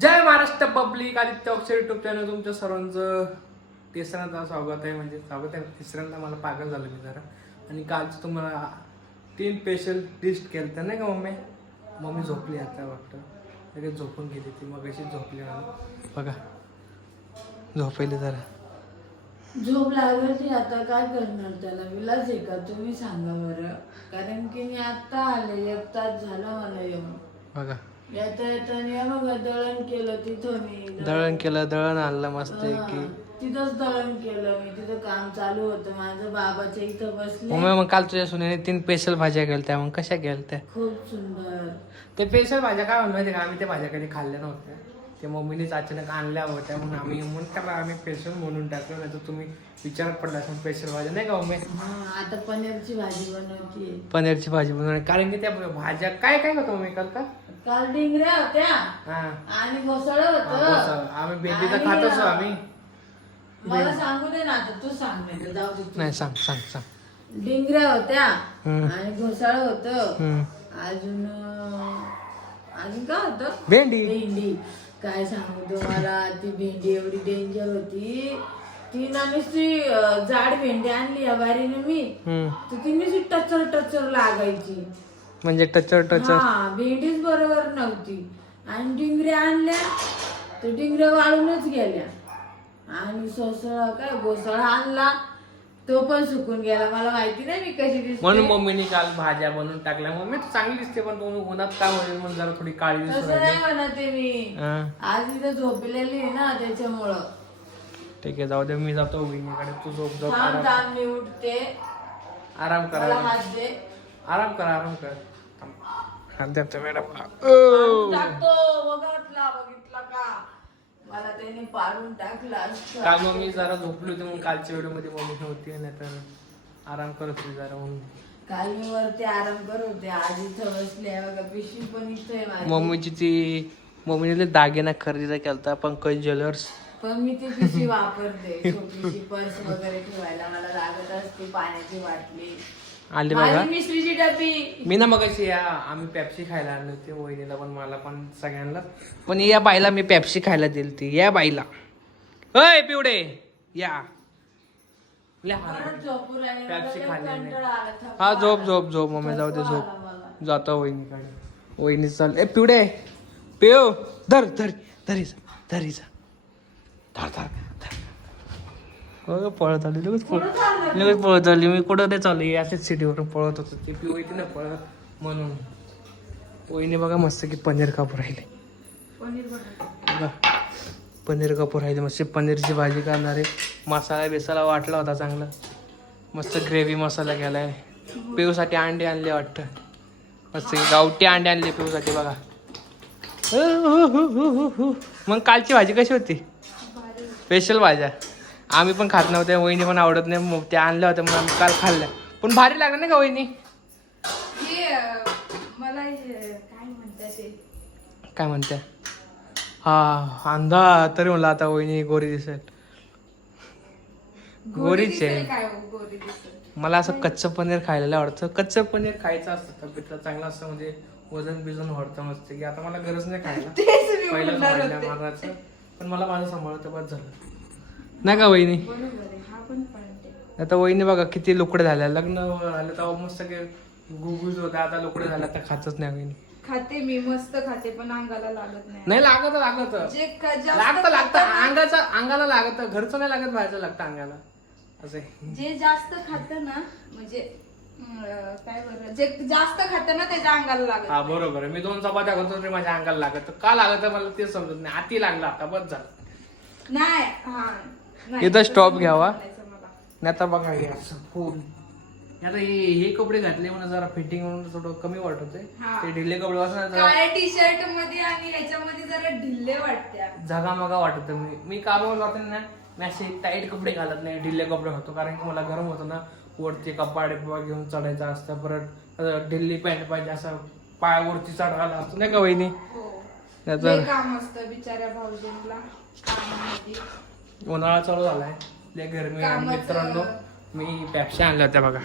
जय Maharashtra public Aditya अक्षर YouTube channel तुमच्या सर्वांचं तिसऱ्यांदा स्वागत आहे. म्हणजे स्वागत आहे तिसऱ्यांदा मला पागल झालं मी जरा. आणि कालचं तुम्हाला तीन स्पेशल डिश केलं तर नाही का मम्मी? मम्मी झोपली आता वाटतं. लगेच झोपून गेली ती मग अशी झोपली मला. बघा. झोपली जरा. झोप लागली आता काय करणार त्याला? विलाज आहे का? तुम्ही सांगा बरं. कारण की मी आता आले एक तास झाला मला येऊन. बघा. येता येताना बघा दळण केलं तिथं मी. दळण केलं दळण आणलं मस्त हा, की तिथंच दळण केलं मी. तिथं काम चालू होतं. माझं बाबाच्या इथं बसले. मग काल तुझ्या सुनेने तीन स्पेशल भाज्या केल्या त्या मग कशा केल्या त्या खूप सुंदर. ते स्पेशल भाज्या काय म्हणून माहिती का? आम्ही त्या भाज्या कधी खाल्ल्या नव्हत्या. ते मम्मीनेच अचानक आणल्या होत्या म्हणून आम्ही म्हणून त्याला आम्ही स्पेशल म्हणून टाकलं नाही तर तुम्ही विचारत पडला असं स्पेशल भाज्या नाही का मम्मी? हा आता पनीरची भाजी बनवतीये पनीरची भाजी बनवणे कारण की त्या भाज्या काय काय होतं मम्मी काल का काल डिंगऱ्या होत्या. हा. आणि घोसाळ होत. आम्ही भेंडी तर खातच आम्ही. मला सांगू दे ना आता तू सांग जाऊ दे. नाही सांग सांग सांग. डिंगऱ्या होत्या. आणि घोसाळ होत. अजून अजून काय होतं? भेंडी. भेंडी. काय सांगू तुम्हाला? ती भेंडी एवढी डेंजर होती. ती ना नुसती अं, जाड भेंडी आणली या बारीने मी. हम्म. तर ती नुसती टचर टचर लागायची. म्हणजे टचर टचर. हा भेंडीच बरोबर नव्हती. आणि डिंगऱ्या आणल्या तर डिंगऱ्या वाळूनच गेल्या. आणि सोसळा काय घोसळा आणला. तो पण सुकून गेला. मला माहिती नाही मी कशी दिसते. म्हणून मम्मीने काल भाज्या बनवून टाकल्या. मम्मी तर चांगली दिसते पण तुम्ही उन्हात काय होईल म्हणून जरा थोडी काळजी दिसू तसं राहिली. नाही म्हणते मी. हा. आज इथं झोपलेली आहे ना त्याच्यामुळं. ठीक आहे जाऊ दे मी जातो वहिनीकडे. तू झोप झोप थांब आराम थांब मी उठते. आराम मला करा. हात दे. आराम कर आराम कर. थांब. हात देतो मॅडम टाकतो बघितला बघितला का? मला त्याने पाडून टाकला. काल मग मी जरा झोपली होती मग कालच्या व्हिडिओमध्ये मम्मी नव्हती नाही तर आराम करत होती जरा म्हणून. काल मी वरती आराम करत होते. आज इथं बसले आहे बघा. पिशवी पण इथं आहे माझी. मम्मीची ती मम्मीने लय दागिना खरेदी केलता पंकज ज्वेलर्स. पण मी ती पिशवी वापरते. छोटीशी पर्स वगैरे ठेवायला. मला लागत असते पाण्याची बाटली. आली बघा. मिसळीची डबी मी ना मगाशी या आम्ही पेप्सी खायला आणली होती वहिनीला पण मला पण सगळ्यांना. पण या बाईला मी पेप्सी खायला दिली ती या बाईला. अय पिवडे. या. मला खाल्ली नाही. कंटाळा आला. थकवा हा झोप आला. झोप झोप मम्मी जाऊ दे थकवा झोप. आला मला. जातो वहिनीकडे. वहिनी चाल. ए पिवडे. पिव धर धर धरीचा धरीचा धर धर धर. हो पळत आली. लगेच पळ लगेच पळत आली. मी कुठं नाही चालली. असेच सिटीवरून पळत होतो. ती पिऊ येते ना पळत. म्हणून. वहिनी बघा मस्त की पनीर कापूर राहिले. बघा. पनीर कापूर राहिले. मस्त पनीरची भाजी करणार. आहे मसाला बेसाला वाटला होता चांगला. मस्त ग्रेव्ही मसाला केलाय. पिऊसाठी अंडे आणले वाटतं. मस्त की गावठी अंडे आणले पिऊसाठी बघा. मग कालची भाजी कशी होती? स्पेशल भाज्या. आम्ही पण खात नव्हते वहिनी पण आवडत नाही मग त्या आणल्या होत्या मग आम्ही काल खाल्ल्या पण भारी लागलं नाही का वहिनी? मला काय म्हणतात ते? काय म्हणते? हा अंधा तरी म्हणलं आता वहिनी गोरी दिसेल. गोरीच आहे हो, मला असं कच्चं पनीर खायला आवडतं. कच्चं पनीर खायचं असतं तब्येतला चांगलं असतं म्हणजे वजन बिजन वाढतं मस्त. की आता मला गरज नाही खायला. पहिलं होते. पण मला माझं सांभाळतं बस झालं. नाही का वहिनी? हा आता वहिनी बघा किती लुकडे झाल्या. लग्न झालं तेव्हा मस्त गुगुज होता आता लुकडे झाल्या तर खातच नाही वहिनी. खाते मी मस्त खाते पण अंगाला लागत नाही. नाही लागत लागत. लागतं लागतं. अंगाचं अंगाला लागत. घरचं नाही लागत बाहेरचं लागतं अंगाला. असं. जे जास्त खात ना म्हणजे काय बरं जे जास्त खात ना त्याच्या अंगाला लागत हा बरोबर मी दोन चपात्या करतो तरी माझ्या अंगाला लागत. का लागत मला ते समजत नाही. आती लागला आता बस झालं. नाही हा. नाही, इथं नाही घ्यावा. नाही आता बघा हे असं फुल आता हे हे कपडे घातले म्हणून जरा फिटिंग म्हणून थोडं कमी वाटत हा. आहे ते ढिले कपडे असं काळ्या टी शर्टमध्ये आणि ह्याच्यामध्ये जरा ढिल्ले वाटत्या झगामगा वाटत मी मी कामावर जाते ना मी असे टाईट कपडे घालत नाही ढिले कपडे घालतो. कारण की मला गरम होतं ना. वरती कपाडे बिपा घेऊन चढायचं असतं. परत असं ढिल्ली पॅन्ट पाहिजे असं पायावरती चढवायला असतं. नाही का वहिनी? हो. लय तर काम असतं बिचाऱ्या भाऊजींना. कामामध्ये. उन्हाळा चालू झालाय. लय गरमी आहे. कामाचं- मित्रांनो मी पॅप्सी आणल्या होत्या बघा.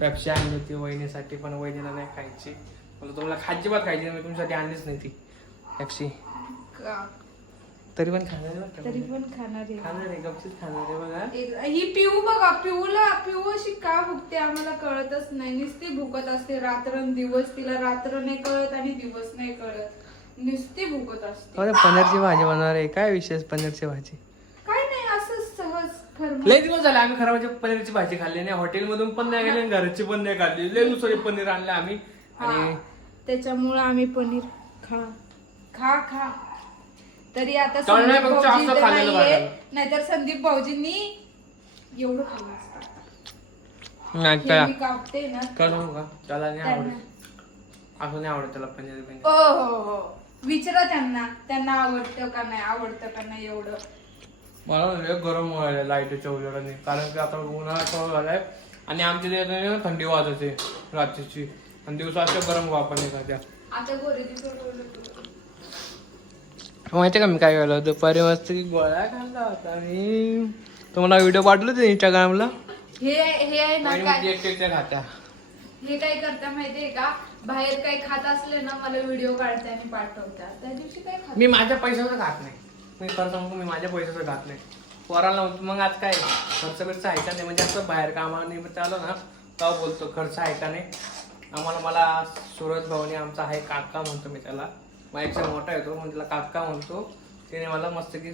पॅप्सी आणली होती वहिनीसाठी पण वहिनीला नाही खायची. मला तुम्हाला खायची बात खायची मी तुमच्यासाठी आणलीच नाही ती पेप्सी का- तरी पण खाणार आहे बरं का. तरी पण खाणार आहे. खाणार आहे गपचीत खाणार आहे बघा. एक- ही पिऊ बघा पिऊला पिऊ अशी का भुकते आम्हाला कळतच नाही. नुसती भुकत असते. रात्र दिवस तिला रात्र नाही कळत आणि दिवस नाही कळत. नुसती भुकत असते. अरे पनीरची भाजी बनवणार आहे. काय विशेष पनीरची भाजी? काय नाही असंच सहज खरं लय दिवस झाले आम्ही खरं म्हणजे पनीरची भाजी खाल्ली नाही. हॉटेलमधून पण नाही गेली घरची पण नाही खाल्ली. लय दुसरी पनीर आणलं आम्ही. आणि त्याच्यामुळे आम्ही पनीर खा खा खा. तरी आता संदीप भाऊजी जास्त इथं खाल्लेलं नाहीये. बरं. नाहीतर संदीप भाऊजींनी एवढं खाल्लं असतं. नाही हे मी कापते ना. करू का त्याला नाही आवडत. त्यांना असं नाही आवडत त्याला पनीर बिनीर. हो हो हो. विचारा त्यांना त्यांना आवडतं का नाही आवडतं का नाही एवढं. मला लय गरम व्हायला लाईटच्या उजेडाने. कारण की आता उन्हाळा चालू झालाय आणि आमच्या तिथे ना थंडी वाजते रात्रीची. आणि दिवसा अशा गरम वापर एखाद्या आता गोरे माहिती का मी काय केलं? दुपारी मस्त की गोळ्या खाल्ला होता आणि तुम्हाला व्हिडिओ पाठवले होते इंस्टाग्रामला हे हे आहे ना काय? खात्या. हे काय करता माहितीये का? बाहेर काही खात असले ना मला व्हिडिओ काढता आणि पाठवता. त्या दिवशी काय खात मी माझ्या पैशाचं खात नाही. मी खरं सांगू मी माझ्या पैशाचं खात नाही. पोराला मग आज काय? खर्च बिर्च आहे का नाही? म्हणजे असं बाहेर कामानिमित्त आलो ना तेव्हा बोलतो खर्च आहे का नाही? आम्हाला मला सुरज भाऊनी आमचा आहे काका म्हणतो मी त्याला. माझ्यापेक्षा मोठा येतो म्हणून त्याला काका म्हणतो. त्याने मला मस्त की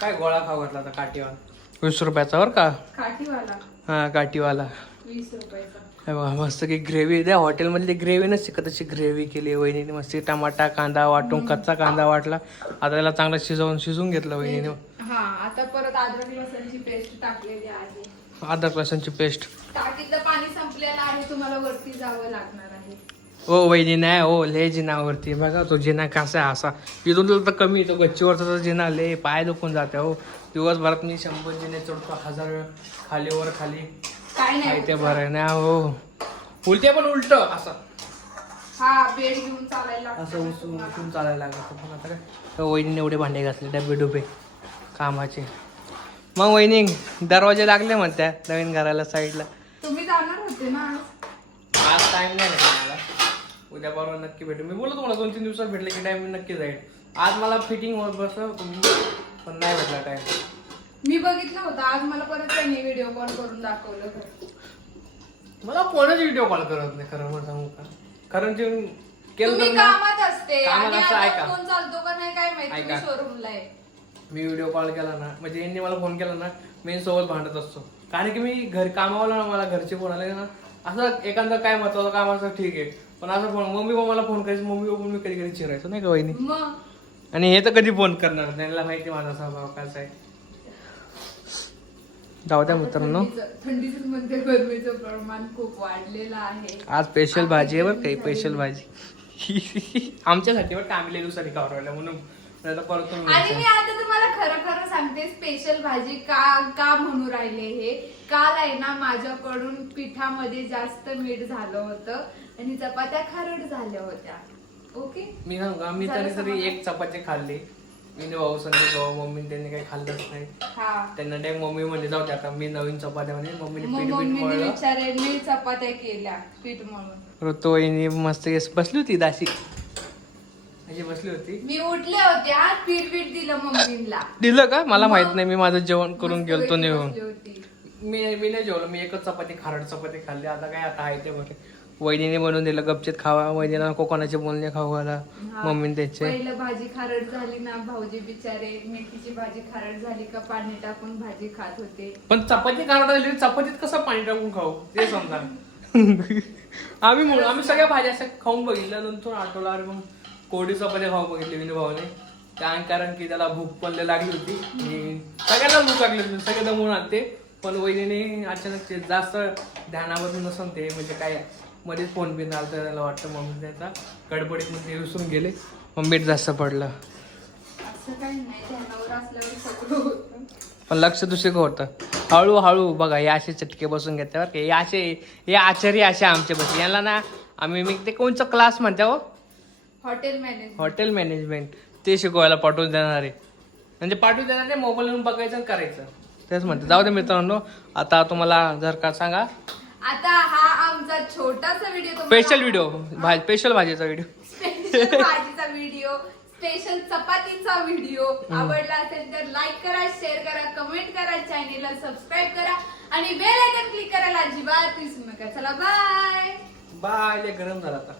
काय गोळा खाऊ घातला होता काठीवाला? वीस रुपयाचा बरं का? काठीवाला. हा काठीवाला. वीस रुपयाचा. बघा मस्त की ग्रेव्ही त्या हॉटेलमधली ग्रेव्ही नसते का तशी ग्रेव्ही केली वहिनीने मस्त टमाटा कांदा वाटून कच्चा कांदा वाटला. आता त्याला चांगला शिजवून शिजून घेतलं वहिनीने. हा आता परत अद्रक लसणची पेस्ट टाकलेली आहे. अद्रक लसणची पेस्ट टाकीतलं पाणी संपलेलं आहे तुम्हाला वरती जावं लागणार आहे. ओ वहिनी नाही ओ लय जिनावरती बघा तो जिना कसा आहे असा. इथून तर कमी तो गच्चीवरचा जिना लय पाय दुखून जाते हो. दिवसभरात मी शंभर जिने चढतो हजार वेळ खाली वर खाली. काय नाही ते बरं नाही हो. उलटे पण उलट असं. हा बेड घेऊन चालायला असं चालायला लागत पण आता काय. वहिनीने एवढे भांडे घासले डबे डुबे कामाचे. मग वहिनी दरवाजे लागले म्हणत्या नवीन घराला साईडला. तुम्ही जाणार होते ना आज? टाइम नाही मला. उद्या परवा नक्की भेटू. मी बोलतो तुम्हाला दोन तीन दिवसात भेटले की टाइम नक्की जाईल. आज मला फिटिंग होत बस तुम्ही पण नाही भेटला टाइम मी बघितलं होतं. आज मला परत त्यांनी व्हिडिओ कॉल करून दाखवलं. मला कोणाच व्हिडिओ कॉल करत नाही? खरं म्हणून सांगू का? कारण जे केलं तुम्ही तर ना, कामात असते. कामात आणि असं आता ऐका. फोन चालतो का नाही काय माहिती ऐका. तुम्ही शोरूमला आहे. मी व्हिडिओ कॉल केला ना म्हणजे यांनी मला फोन केला ना मी सोबत भांडत असतो. कारण की मी घर कामावला ना मला घरचे फोन आले ना असं एखादं काय महत्वाचं काम असं ठीक आहे. पण असं फोन मम्मी पण मला फोन करायची मम्मी पण मी कधी कधी चिरायचो नाही का वहिनी? मग? आणि हे तर कधी फोन करणार. त्यांना माहिती माझा स्वभाव कसा आहे. जाऊ द्या मित्रांनो. थंडीचं- गरमीचं प्रमाण खूप वाढलेलं आहे. आज स्पेशल भाजी आहे बरं काही स्पेशल भाजी. आमच्यासाठी बरं का आम्ही लई दिवसांनी खावरवल्या म्हणून. परत आणि मी. आता तुम्हाला खरं खरं सांगते स्पेशल भाजी का का म्हणू राहिले हे? काल आहे ना माझ्याकडून पिठामध्ये जास्त मीठ झालं होतं आणि चपात्या खारट झाल्या होत्या. ओके? मी सांगू मी तरी तरी? एक चपाती खाल्ली. मी भाऊ संदीप भाऊ मम्मी त्यांनी काही खाल्लंच नाही. हा. त्यांना डायरेक्ट मम्मी म्हणजे जाऊ द्या आता मी नवीन चपात्या म्हणजे मम्मीने मग पीठ पीठ मम्मीने मळलं. विचारायला चपात्या केल्या पीठ म्हणून मस्त केस बसली होती दाशी अशी बसली होती. मी उठले होते आज पीठ पीठ दिलं मम्मीला. दिलं का? मला माहीत? नाही मी माझं जेवण करून मस्त गेलतो पैकी निघून. बसली होती. मी मी नाही जेवलो मी एकच चपाती खारट चपाती खाल्ली. आता काय आता आहे ते बघे. वहिनीने बनवून दिलं गपचेत खावा वहिनीला कोकणाचे बोलणे खाऊ घाला. मम्मीने त्याचे. पहिलं भाजी खारट झाली ना भाऊजी बिचारे मेथीची भाजी खारट झाली का पाणी टाकून भाजी खात होते. पण चपाती खारट झाली चपातीत कसं पाणी टाकून खाऊ? ते समजा. आम्ही मुळ- आम्ही सगळ्या भाज्या अशा खाऊन बघितल्या नंतर आठवला अरे मग कोरडी चपात्या खाऊ बघितली विनू भाऊने त्या कारण की त्याला भूक पण लय लागली होती. आणि सगळ्यांना भूक लागली होती सगळे दमून आणते पण वहिनीने अचानक ते जास्त ध्यानावर नसून ते म्हणजे काय मध्येच फोन बिन आला तर त्याला वाटतं. मम्मी त्याचा गडबडीत मग ते विसरून गेले. मग मीठ जास्त पडलं. पण लक्ष दुसरीकडे होतं. हळूहळू बघा हे असे चटके बसून घेते बरं का. हे असे हे आचार्य असे आमचे बस याला ना आम्ही मी ते कोणचं क्लास म्हणते हो? हॉटेल मॅनेजमेंट हॉटेल मॅनेजमेंट ते शिकवायला पाठवून देणार आहे. म्हणजे पाठवून देणार नाही मोबाईलवरून बघायचं आणि करायचं. तेच म्हणते. जाऊ दे मित्रांनो आता तुम्हाला जर का सांगा. आता हा छोटासा व्हिडिओ स्पेशल व्हिडिओ भाज स्पेशल भाजीचा व्हिडिओ स्पेशल भाजीचा व्हिडिओ स्पेशल चपातीचा व्हिडिओ आवडला असेल तर लाईक करा शेअर करा कमेंट करा चॅनेलला सबस्क्राईब करा आणि बेल आयकन क्लिक करायला अजिबात विसरू नका. चला बाय बाय गरम झाला आता.